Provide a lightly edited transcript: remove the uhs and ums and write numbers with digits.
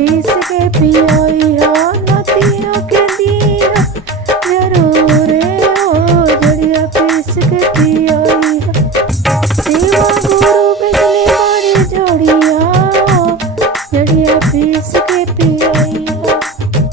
पीस के पियाई हो नदियों के दिया जरूर हो जड़िया पीस के पियाई हो शिवा गुरु बिजली मारी जोड़िया जड़िया पीस के पिया